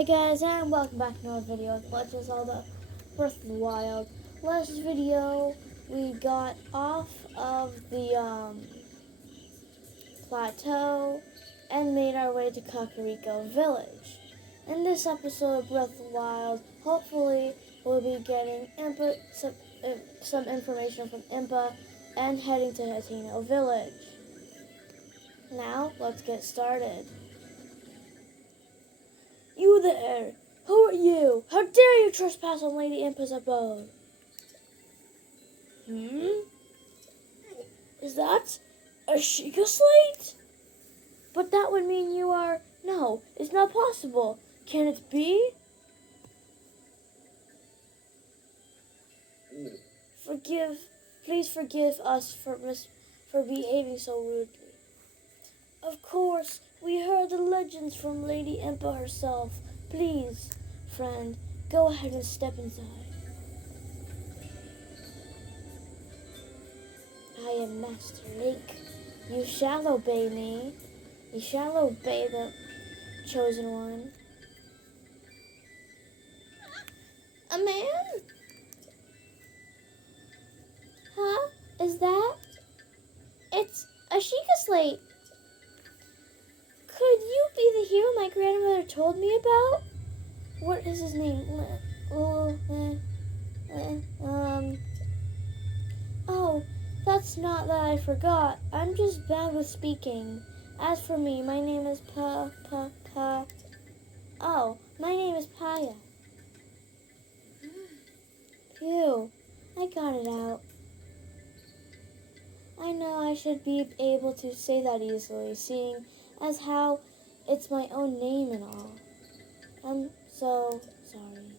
Hey guys, and welcome back to another video of Legend of Zelda Breath of the Wild. Last video, we got off of the plateau and made our way to Kakariko Village. In this episode of Breath of the Wild, hopefully we'll be getting some information from Impa and heading to Hateno Village. Now, let's get started. You there! Who are you? How dare you trespass on Lady Impa's abode? Is that a Sheikah slate? But that would mean you are... No, it's not possible. Can it be? Please forgive us for behaving so rudely. Of course, we heard the legends from Lady Impa herself. Please, friend, go ahead and step inside. I am Master Link. You shall obey me. You shall obey the chosen one. A man? Huh? Is that? It's a Sheikah slate. Could you be the hero my grandmother told me about? What is his name? Oh, that's not that I forgot. I'm just bad with speaking. As for me, my name is Oh, my name is Paya. Phew, I got it out. I know I should be able to say that easily, seeing as how it's my own name and all. I'm so sorry.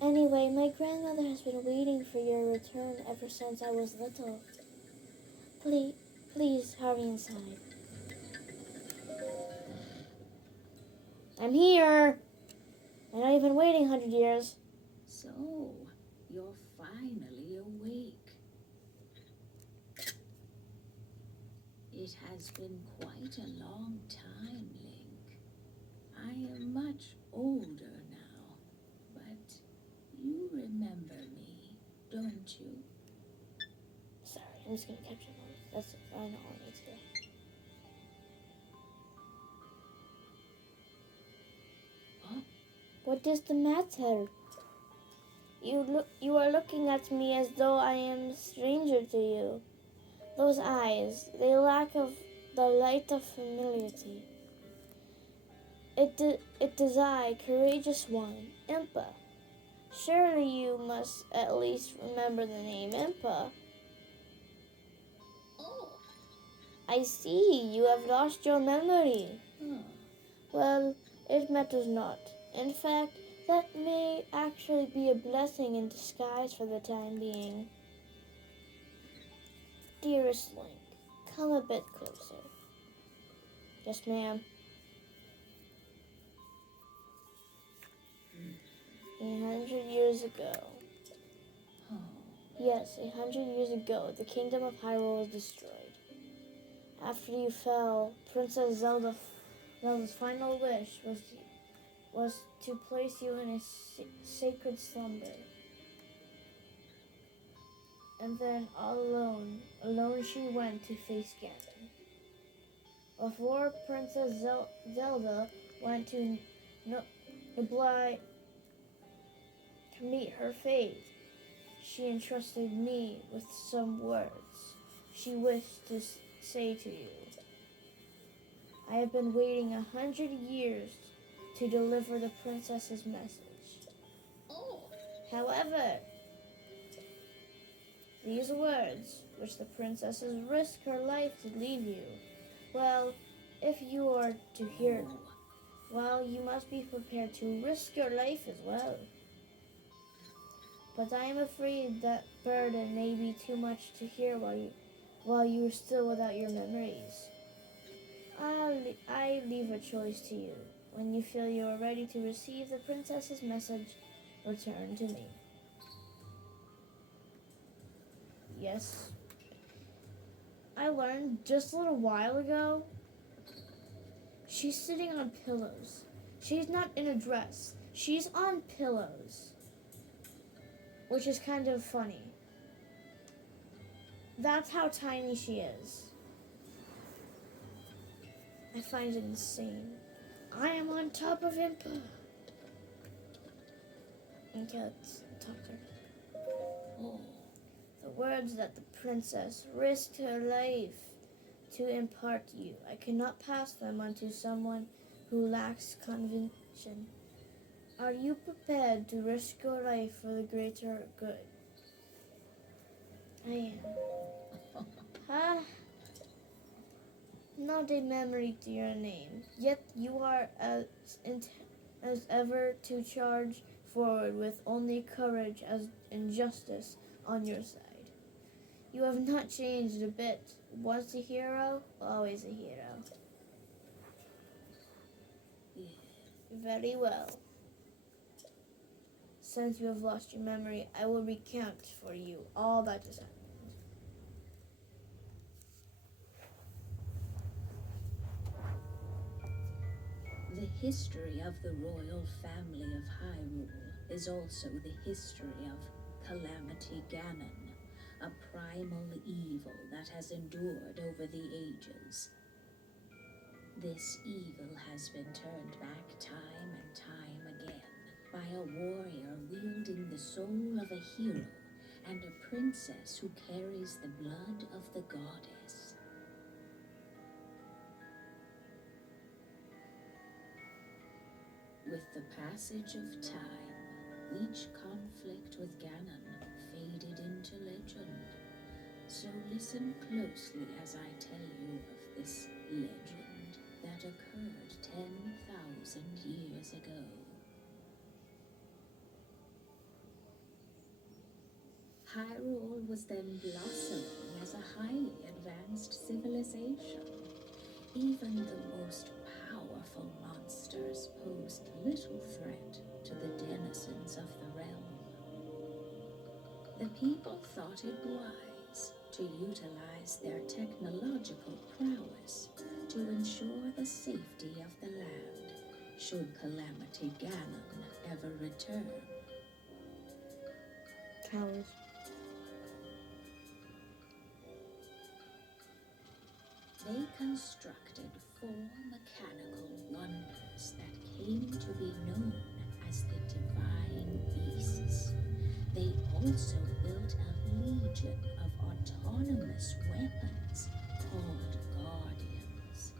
Anyway, my grandmother has been waiting for your return ever since I was little. Please hurry inside. I'm here. I'm not even waiting 100 years. So, you're finally awake. It has been quite a long time, Link. I am much older now, but you remember me, don't you? Sorry, I'm just gonna capture those. That's I know all I need to do. Huh? What is the matter? You are looking at me as though I am a stranger to you. Those eyes, they lack of the light of familiarity. It is I, courageous one, Impa. Surely you must at least remember the name Impa. Oh. I see, you have lost your memory. Huh. Well, it matters not. In fact, that may actually be a blessing in disguise for the time being. Dearest Link, come a bit closer. Yes, ma'am. 100 years ago. Oh. Yes, 100 years ago, the kingdom of Hyrule was destroyed. After you fell, Princess Zelda's final wish was to place you in a sacred slumber. And then all alone she went to face Ganon. Before Princess Zelda went to Nibelheim to meet her fate, she entrusted me with some words she wished to say to you. I have been waiting 100 years to deliver the princess's message. Oh. However, these words, which the princess has risked her life to leave you, well, if you are to hear them, well, you must be prepared to risk your life as well. But I am afraid that burden may be too much to hear while you are still without your memories. I leave a choice to you. When you feel you are ready to receive the princess's message, return to me. Yes. I learned just a little while ago, she's sitting on pillows. She's not in a dress. She's on pillows, which is kind of funny. That's how tiny she is. I find it insane. I am on top of him. Okay, let's talk to her. Oh, The words that the princess risked her life to impart to you. I cannot pass them on to someone who lacks conviction. Are you prepared to risk your life for the greater good? I am. Ah, not a memory to your name, yet you are as ever to charge forward with only courage and justice on your side. You have not changed a bit. Once a hero, always a hero. yeah. Very well. Since you have lost your memory, I will recount for you all that has happened. The history of the royal family of Hyrule is also the history of Calamity Ganon, a primal evil that has endured over the ages. This evil has been turned back time and time again by a warrior wielding the soul of a hero and a princess who carries the blood of the goddess. With the passage of time, each conflict with Ganon faded into legend. So listen closely as I tell you of this legend that occurred 10,000 years ago. Hyrule was then blossoming as a highly advanced civilization. Even the most powerful monsters posed little threat to the denizens of the realm. The people thought it wise to utilize their technological prowess to ensure the safety of the land should Calamity Ganon ever return. Cowards. They constructed 4 mechanical wonders that came to be known as the Divine Beasts. They also built a legion of autonomous weapons called Guardians.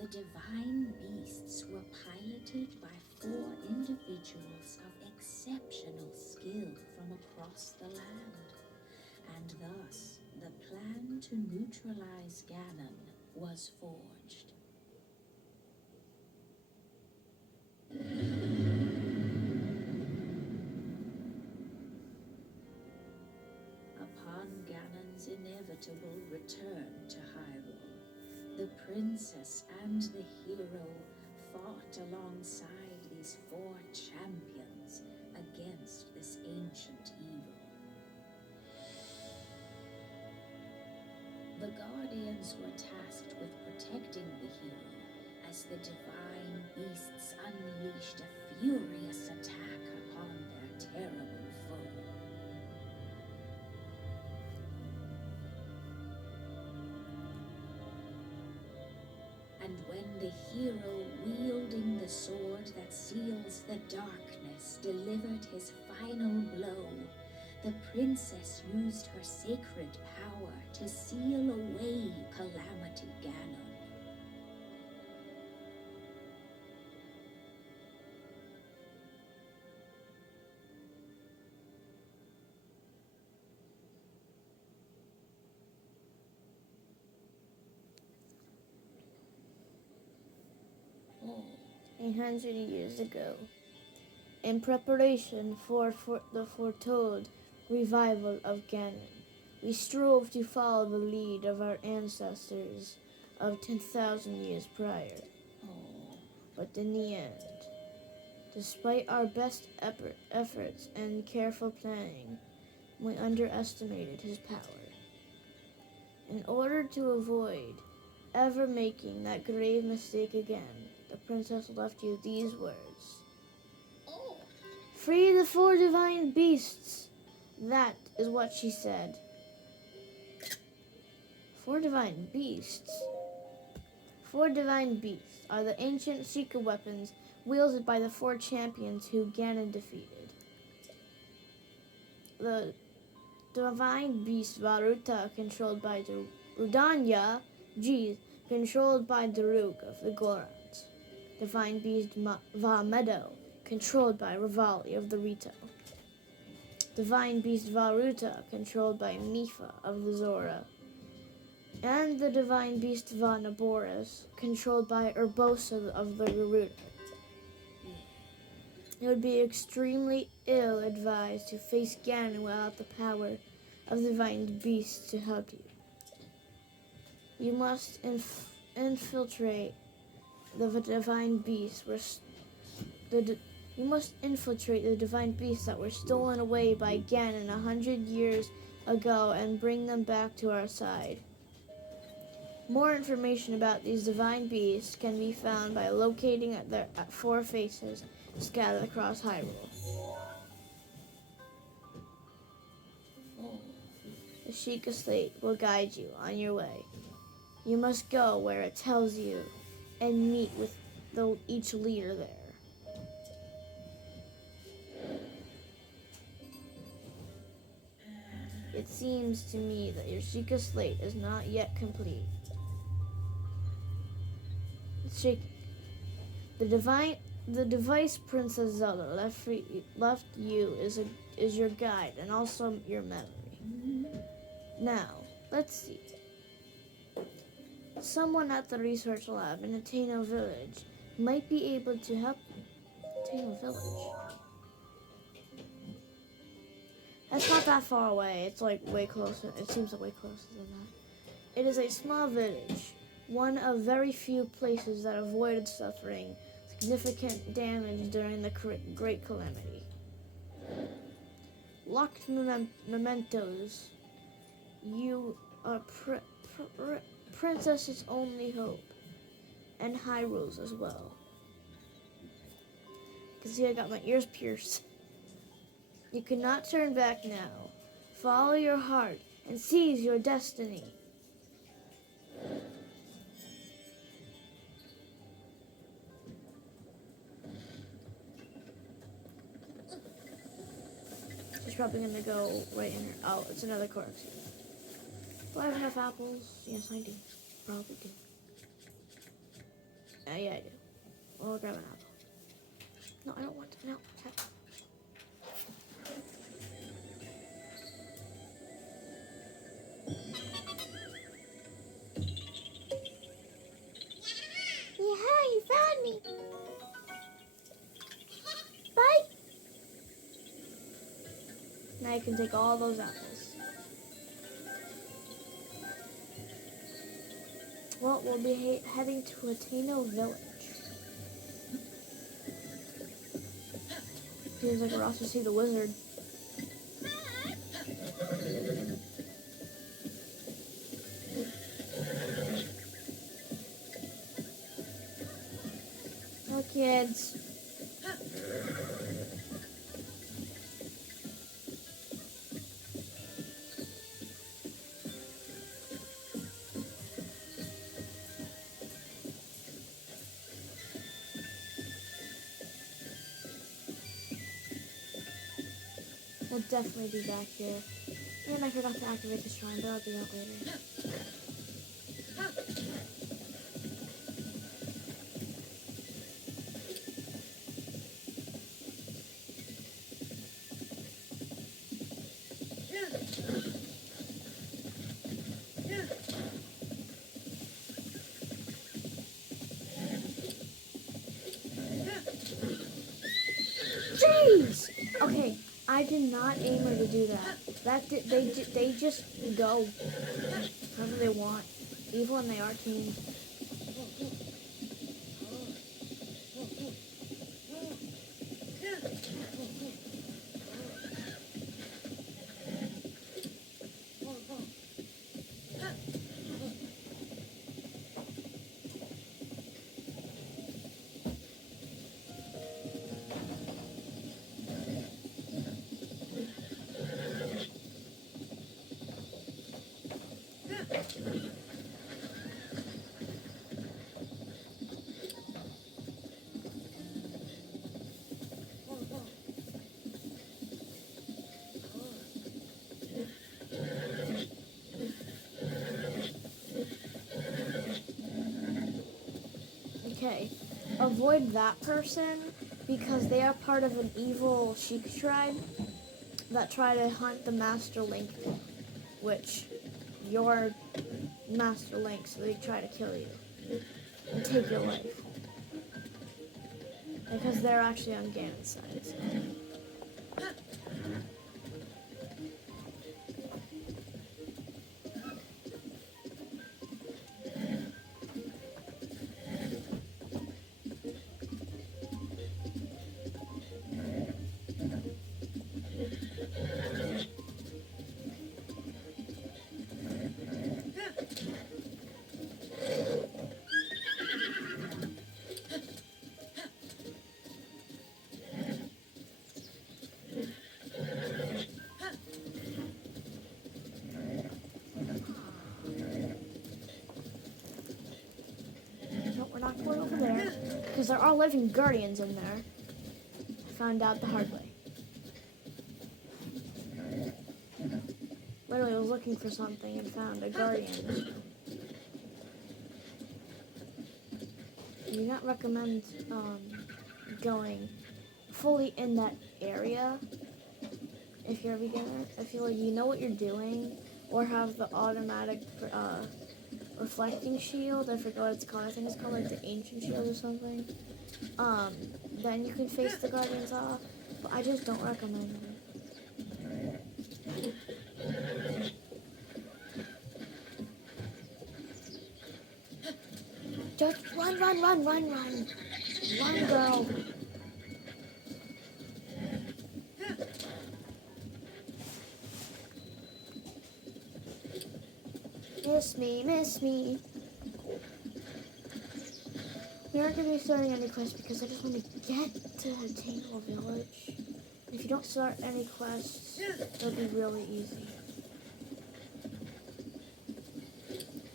The Divine Beasts were piloted by 4 individuals of exceptional skill from across the land. And thus, the plan to neutralize Ganon was forged. Upon Ganon's inevitable return to Hyrule, the princess and the hero fought alongside these 4 champions against this ancient evil. The Guardians were tasked with protecting the hero as the Divine Beasts unleashed a furious attack upon their terrible foe. And when the hero wielding the sword that seals the darkness delivered his final blow, the princess used her sacred power to seal away Calamity Ganon. Oh, 800 years ago, in preparation for the foretold revival of Ganon, we strove to follow the lead of our ancestors of 10,000 years prior. oh, But in the end, despite our best efforts and careful planning, we underestimated his power. In order to avoid ever making that grave mistake again, the princess left you these words. Free the 4 divine beasts. That is what she said. 4 divine beasts? 4 divine beasts are the ancient secret weapons wielded by the 4 champions who Ganon defeated. The divine beast Varuta, controlled by Rudanya, controlled by Daruk of the Gorons. Divine beast Va-Meadow, controlled by Rivali of the Rito. Divine beast Varuta, controlled by Mifa of the Zora. And the divine beast Va-Naboris, controlled by Urbosa of the Gerudo. It would be extremely ill-advised to face Ganon without the power of the divine beasts to help you. You must infiltrate the divine beasts. You must infiltrate the divine beasts that were stolen away by Ganon 100 years ago and bring them back to our side. More information about these divine beasts can be found by locating their 4 faces scattered across Hyrule. The Sheikah Slate will guide you on your way. You must go where it tells you and meet with each leader there. It seems to me that your Sheikah Slate is not yet complete. The device Princess Zelda left you is your guide and also your memory. Now, let's see. Someone at the research lab in Ateno Village might be able to help you. Ateno Village? That's not that far away. It's like way closer. It seems like way closer than that. It is a small village, one of very few places that avoided suffering significant damage during the Great Calamity. Locked mementos. You are Princess's only hope, and Hyrule's as well. You can see I got my ears pierced. You cannot turn back now. Follow your heart and seize your destiny. She's probably going to go right in her. Oh, it's another corpse. Do I have enough apples? Yes, I do. Probably do. Yeah, I do. I'll grab an apple. No, I don't want to. No. Yeah, you found me. Bye. Now you can take all those apples. Well, we'll be heading to Ateno Village. Seems like we're off to see the wizard. Oh, kids. We'll definitely be back here. And I forgot to activate the shrine, but I'll do that later. Jeez! Okay, I did not aim her to do that. They just go wherever they want, even when they are teamed. Okay, avoid that person because they are part of an evil sheik tribe that try to hunt the Master Link, which you're Master Link, so they try to kill you and take your life. Because they're actually on Ganon's side. So. Not going over there because there are living guardians in there. Found out the hard way. Literally was looking for something and found a guardian. I do not recommend going fully in that area if you're a beginner. I feel like you know what you're doing or have the automatic reflecting shield. I forgot what it's called. I think it's called like the ancient shield or something. Then you can face the guardians off. But I just don't recommend it. Just run, girl. Miss me. We aren't going to be starting any quests because I just want to get to Tangle Village. If you don't start any quests, it'll be really easy.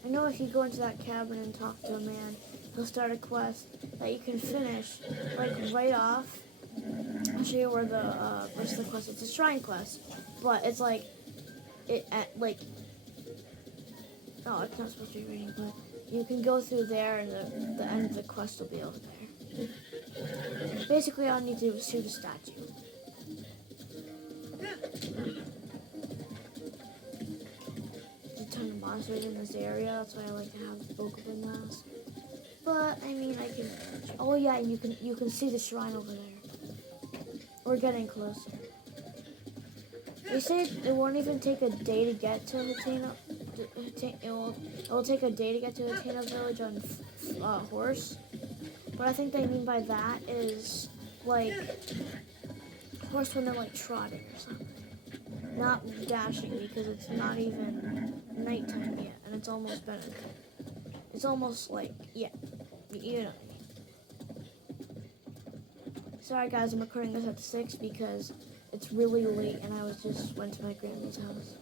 I know if you go into that cabin and talk to a man, he'll start a quest that you can finish, like, right off. I'll show you where the rest of the quest is. It's a shrine quest, but it's like, oh, it's not supposed to be reading, but you can go through there and the end of the quest will be over there. Basically, all you need to do is shoot a statue. There's a ton of monsters in this area, that's why I like to have the Pokemon mask. But, I mean, I can... Oh, yeah, you can see the shrine over there. We're getting closer. They say it won't even take a day to get to Hateno. It will take a day to get to Hateno Village on horse. What I think they mean by that is like horse when they're like trotting or something, not dashing because it's not even nighttime yet, and it's almost better. It's almost like you know what I mean. Sorry guys, I'm recording this at 6 because it's really late and I just went to my grandma's house.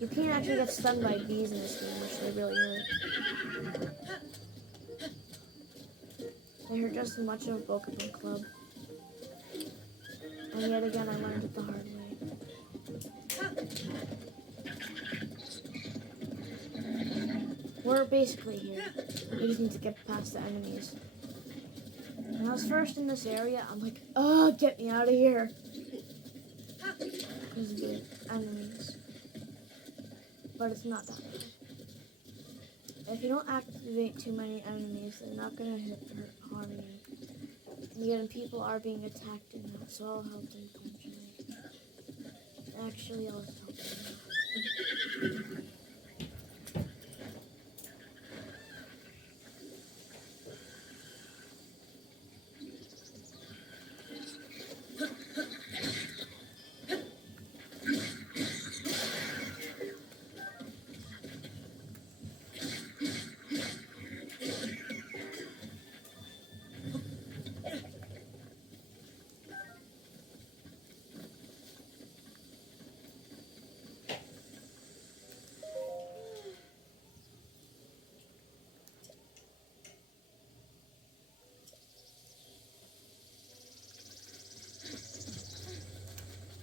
You can't actually get stung by bees in this game, which they really hurt. They hurt just as much as a Pokemon Club. And yet again, I learned it the hard way. We're basically here. We just need to get past the enemies. When I was first in this area, I'm like, oh, get me out of here. Because of the enemies. But it's not that bad. If you don't activate too many enemies, they're not going to harm you. And yet people are being attacked in that, so I'll help them eventually. Actually, I'll help them.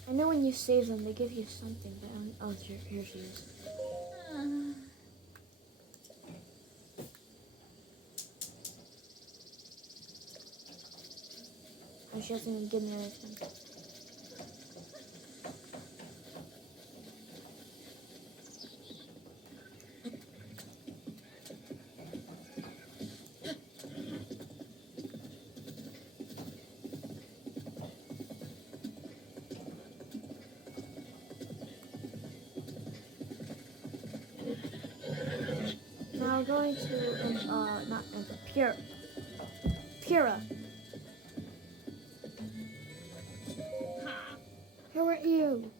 I know when you save them, they give you something, but oh, here she is. she doesn't even give me anything. Now we're going to, not purah. Who are you?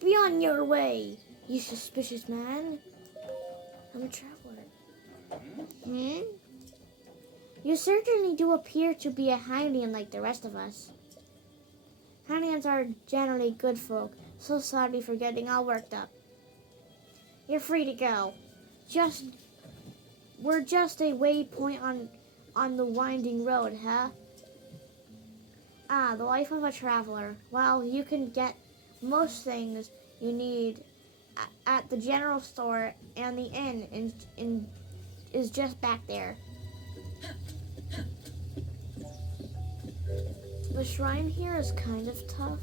Be on your way, you suspicious man. I'm a traveler. You certainly do appear to be a Hylian like the rest of us. Hylians are generally good folk, so sorry for getting all worked up. You're free to go. We're just a waypoint on the winding road, huh? Ah, the life of a traveler. Well, you can get most things you need at the general store, and the inn is just back there. The shrine here is kind of tough,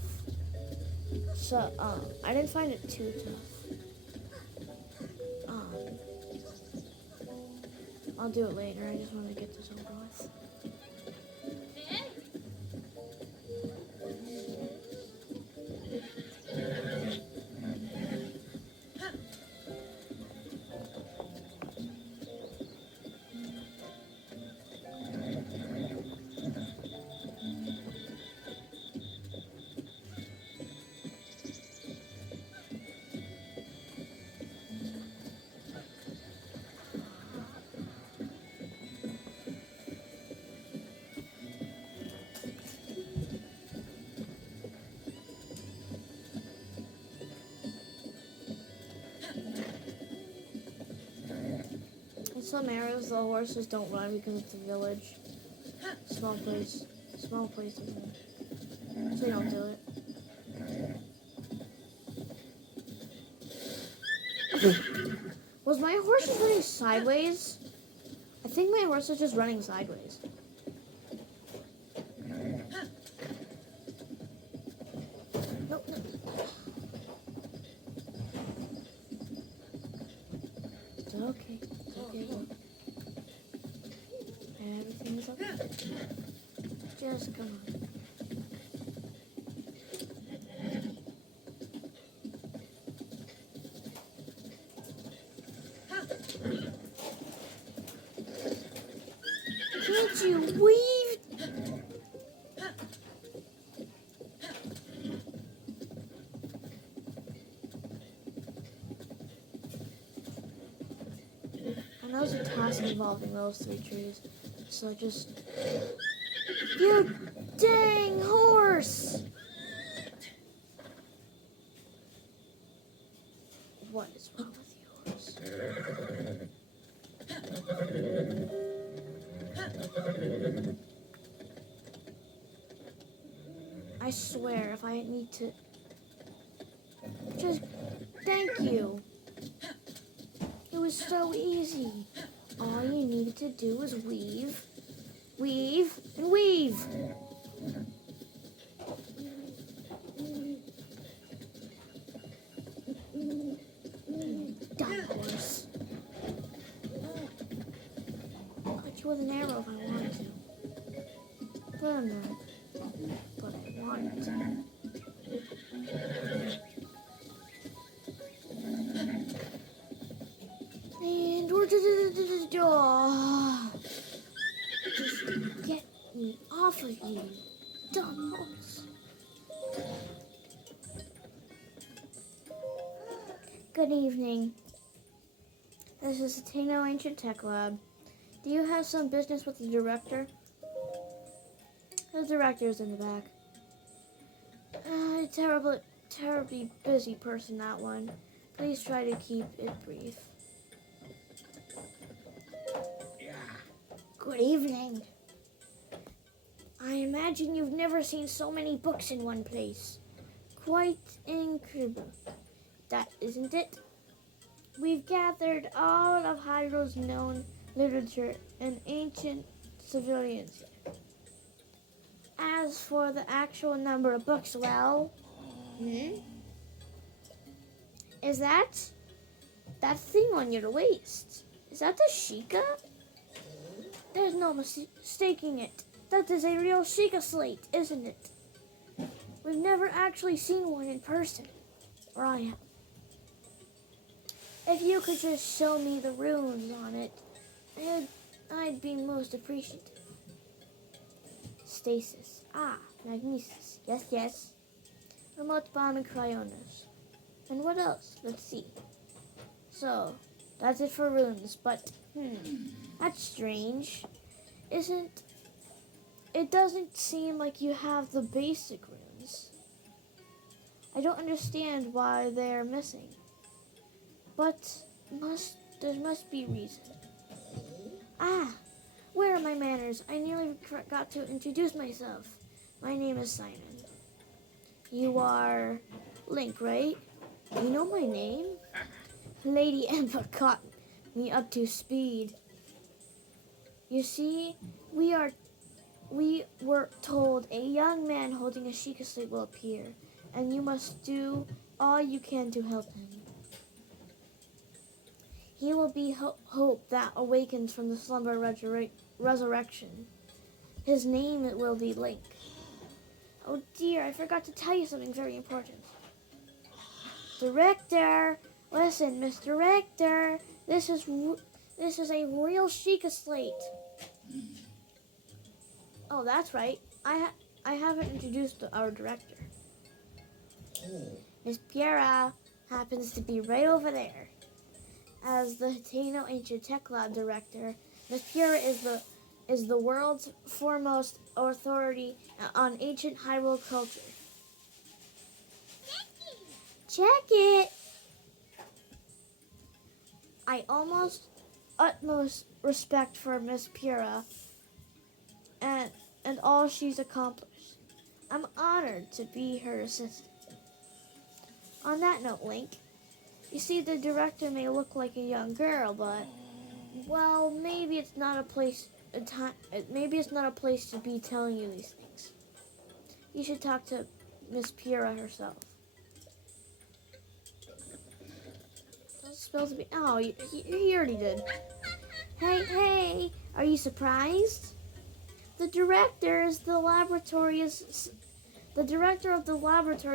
so I didn't find it too tough. I'll do it later. I just want to get this over with. In some areas, the horses don't run because it's a village. Small places. So they don't do it. Was my horse just running sideways? I think my horse is just running sideways. Nope. It's okay. Everything is okay. Just come on. Can't you weave? I know it's a task involving those 3 trees, so just... You dang horse! What is wrong with you, horse? I swear, if I need to... Just thank you. It was so easy. All you needed to do was weave, and weave. Dumb horse. Cut you with an arrow if I want to. But I'm not. But I want to. And we're just get me off of you, dumb horse. Good evening. This is the Tano Ancient Tech Lab. Do you have some business with the director? The director's in the back. Terribly busy person, that one. Please try to keep it brief. Good evening. I imagine you've never seen so many books in one place. Quite incredible. That isn't it? We've gathered all of Hyro's known literature and ancient civilians. As for the actual number of books, well, is that thing on your waist? Is that the Sheikah? There's no mistaking it. That is a real Sheikah slate, isn't it? We've never actually seen one in person. Or I have. If you could just show me the runes on it, I'd be most appreciative. Stasis. Magnesis. Yes. Remote bomb and cryonis. And what else? Let's see. So, that's it for runes, but, that's strange. It doesn't seem like you have the basic runes. I don't understand why they're missing. But, there must be a reason. Where are my manners? I nearly forgot to introduce myself. My name is Simon. You are Link, right? You know my name? Lady Emma caught me up to speed. You see, we were told a young man holding a Sheikah slate will appear, and you must do all you can to help him. He will be hope that awakens from the slumber resurrection. His name will be Link. Oh dear, I forgot to tell you something very important. Director! Listen, Miss Director! This is a real Sheikah slate. Oh, that's right. I haven't introduced our director. Miss Purah happens to be right over there. As the Hateno Ancient Tech Lab director, Miss Purah is the world's foremost authority on ancient Hyrule culture. Check it! I utmost respect for Miss Purah and all she's accomplished. I'm honored to be her assistant. On that note, Link, you see, the director may look like a young girl, but, well, maybe it's not a place to be telling you these things. You should talk to Miss Purah herself. It's supposed to be. Oh, he already did. Hey! Are you surprised? The director of the laboratory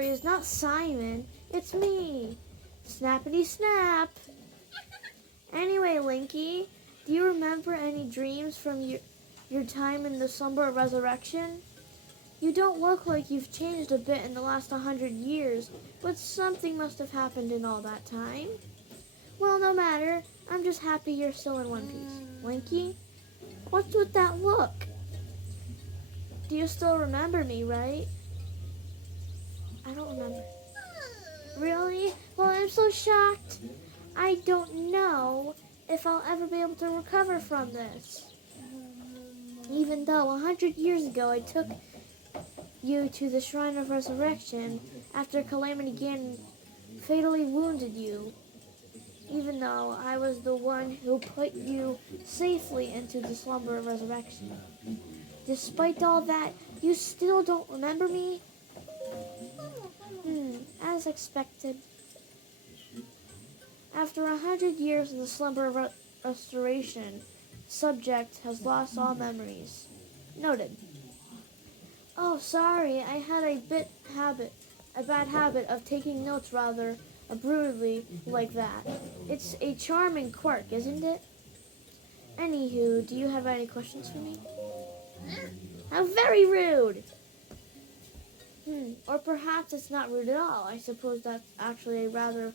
is not Simon. It's me. Snappity snap. Anyway, Linky, do you remember any dreams from your time in the Slumber of Resurrection? You don't look like you've changed a bit in the last 100 years, but something must have happened in all that time. Well, no matter. I'm just happy you're still in one piece. Linky, what's with that look? Do you still remember me, right? I don't remember. Really? Well, I'm so shocked. I don't know if I'll ever be able to recover from this. Even though 100 years ago I took you to the Shrine of Resurrection after Calamity Ganon fatally wounded you. Even though I was the one who put you safely into the Slumber of Resurrection. Despite all that, you still don't remember me? As expected. After 100 years in the Slumber of Restoration, subject has lost all memories. Noted. Oh, sorry, I had a bad habit of taking notes rather brutally like that. It's a charming quirk, isn't it? Anywho, do you have any questions for me? How very rude! Or perhaps it's not rude at all. I suppose that's actually a rather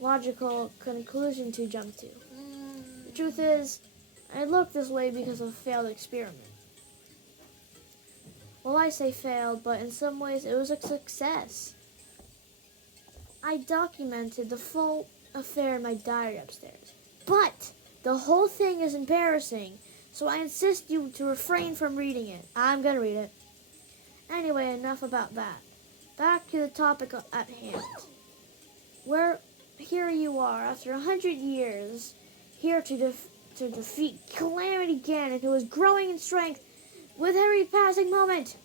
logical conclusion to jump to. The truth is, I look this way because of a failed experiment. Well, I say failed, but in some ways it was a success. I documented the full affair in my diary upstairs. But the whole thing is embarrassing, so I insist you to refrain from reading it. I'm going to read it. Anyway, enough about that. Back to the topic at hand. Here you are, after 100 years, here to defeat Calamity Ganon, who is growing in strength with every passing moment.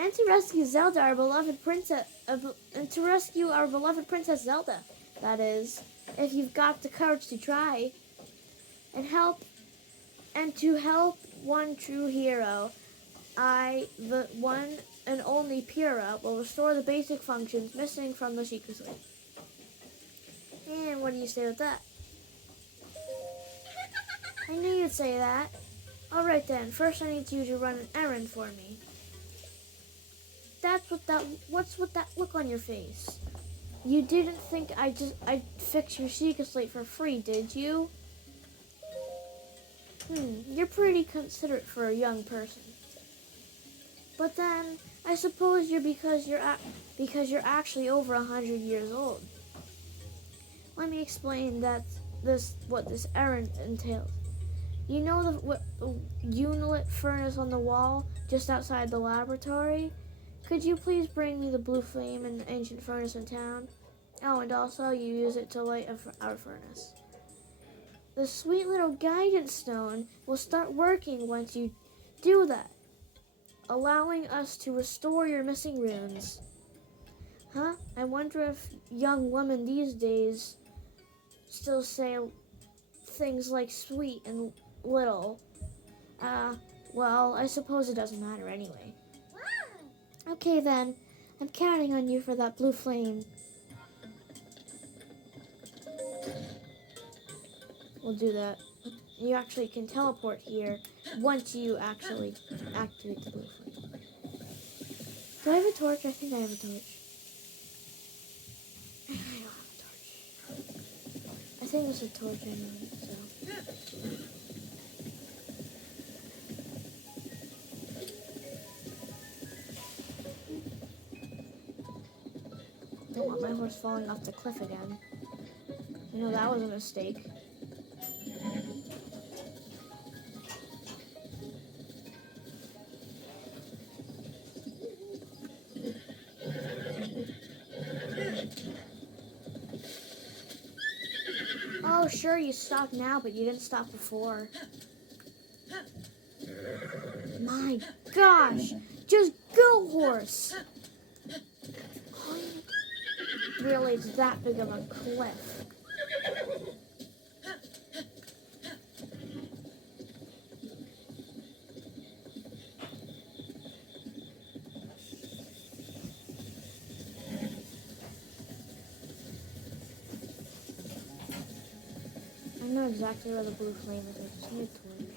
And to rescue Zelda, our beloved princess, and to rescue our beloved Princess Zelda. That is, if you've got the courage to try, and to help one true hero, I, the one and only Purah, will restore the basic functions missing from the secret sleep. And what do you say with that? I knew you'd say that. Alright then, first I need you to run an errand for me. What's with that look on your face? You didn't think I'd fix your secret slate for free, did you? You're pretty considerate for a young person. But then, I suppose because you're actually over 100 years old. Let me explain what this errand entails. You know the unlit furnace on the wall just outside the laboratory? Could you please bring me the blue flame in the ancient furnace in town? Oh, and also you use it to light our furnace. The sweet little guidance stone will start working once you do that, allowing us to restore your missing runes. Huh? I wonder if young women these days still say things like sweet and little. Well, I suppose it doesn't matter anyway. Okay then, I'm counting on you for that blue flame. We'll do that. You actually can teleport here once you actually activate the blue flame. Do I have a torch? I think I have a torch. I don't have a torch. I think it's a torch anyway, so. Don't want my horse falling off the cliff again. You know, that was a mistake. Oh, sure, you stopped now, but you didn't stop before. My gosh! Just go, horse! Really, it's that big of a cliff. I know exactly where the blue flame is. I just need a torch.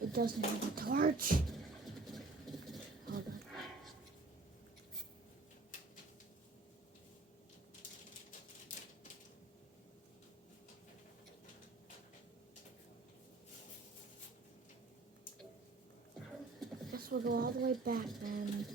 It doesn't have a torch. Hold on. Guess we'll go all the way back then.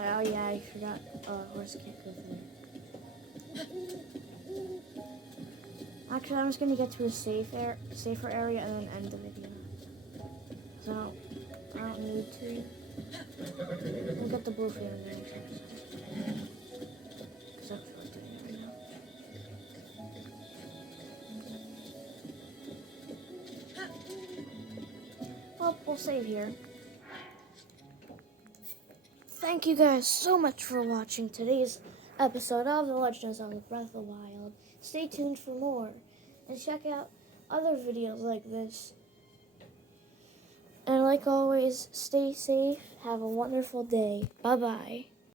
Oh yeah, I forgot. Horse can't go through. Actually, I'm just gonna get to a safer area and then end the video. So I don't need to. We'll get the blue flame in there. Because that's what we're doing right now. Well, we'll save here. Thanks. thank you guys so much for watching today's episode of The Legend of Zelda Breath of the Wild. Stay tuned for more and check out other videos like this. And like always, stay safe. Have a wonderful day. Bye-bye.